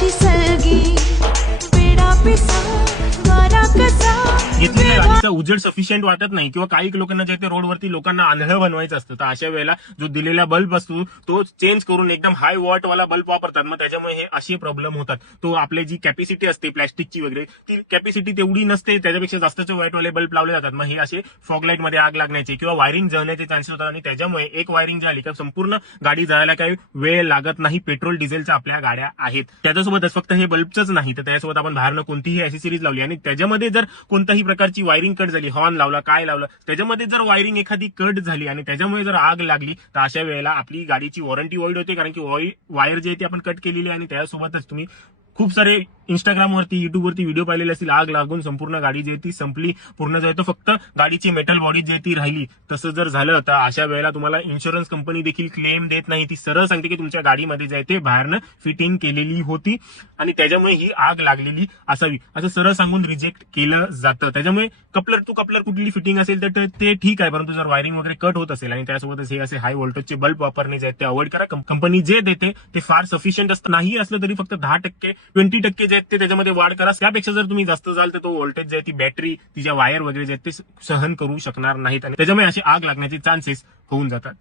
कशी सलगी वेडा पिसा वारा कसा घेतलेल्या गाडीचा उजेड सफिशियंट वाटत नाही किंवा काही लोकांना जे ते रोडवरती लोकांना आंधळ बनवायचं असतं, तर अशा वेळेला जो दिलेला बल्ब असतो तो चेंज करून एकदम हाय वॉट वाला बल्ब वापरतात. मग त्याच्यामुळे हे असे प्रॉब्लेम होतात. तो आपली जी कॅपॅसिटी असते प्लॅस्टिकची वगैरे ती कॅपॅसिटी तेवढी नसते, त्याच्यापेक्षा जास्तचे व्हाईट वाले बल्ब लावले जातात. मग हे असे फॉग लाईट मध्ये आग लागण्याचे किंवा वायरिंग जळण्याचे चान्सेस होतात आणि त्याच्यामुळे एक वायरिंग झाली का संपूर्ण गाडी जळायला काही वेळ लागत नाही. पेट्रोल डिझेलच्या आपल्या गाड्या आहेत. त्याच्यासोबतच फक्त हे बल्बच नाही तर त्याच्यासोबत आपण बाहेरनं कोणतीही ऍसेसरीज लावली आणि त्याच्यामध्ये जर कोणत्याही प्रकारची वायरिंग कट झाली, हॉर्न लावला, काय लावलं, त्याच्यामध्ये जर वायरिंग एखादी कट झाली आणि त्याच्यामुळे जर आग लागली तर अशा वेळेला आपली गाडीची वॉरंटी वॉइड होते. कारण की वायर जे आहे ती आपण कट केलेली आहे आणि त्यासोबतच तुम्ही खूप सारे इंस्टाग्रामवरती युट्यूबवरती व्हिडिओ पाहिलेले असतील. आग लागून संपूर्ण गाडी जी आहे ती संपली, पूर्ण जे आहे तो फक्त गाडीची मेटल बॉडी जी आहे ती राहिली. तसं जर झालं तर अशा वेळेला तुम्हाला इन्शुरन्स कंपनी देखील क्लेम देत नाही. ती सरळ सांगते की तुमच्या गाडीमध्ये जे आहे ते बाहेरनं फिटिंग केलेली होती आणि त्याच्यामुळे ही आग लागलेली असावी असं सरळ सांगून रिजेक्ट केलं जातं. त्याच्यामुळे कपलर टू कपलर कुठली फिटिंग असेल तर ते ठीक आहे, परंतु जर वायरिंग वगैरे कट होत असेल आणि त्यासोबतच हे असे हाय व्होल्टेजचे बल्ब वापरणे जे आहेत ते अवॉइड करा. कंपनी जे देते ते फार सफिशियंट असतं. नाही असलं तरी फक्त 10% 20% जे आहेत ते त्याच्यामध्ये वाढ करा. त्यापेक्षा जर तुम्ही जास्त जाल तर तो व्होल्टेज जे आहे ती बॅटरी तिच्या वायर वगैरे जे आहेत ते सहन करू शकणार नाहीत आणि त्याच्यामुळे अशी आग लागण्याचे चान्सेस होऊन जातात.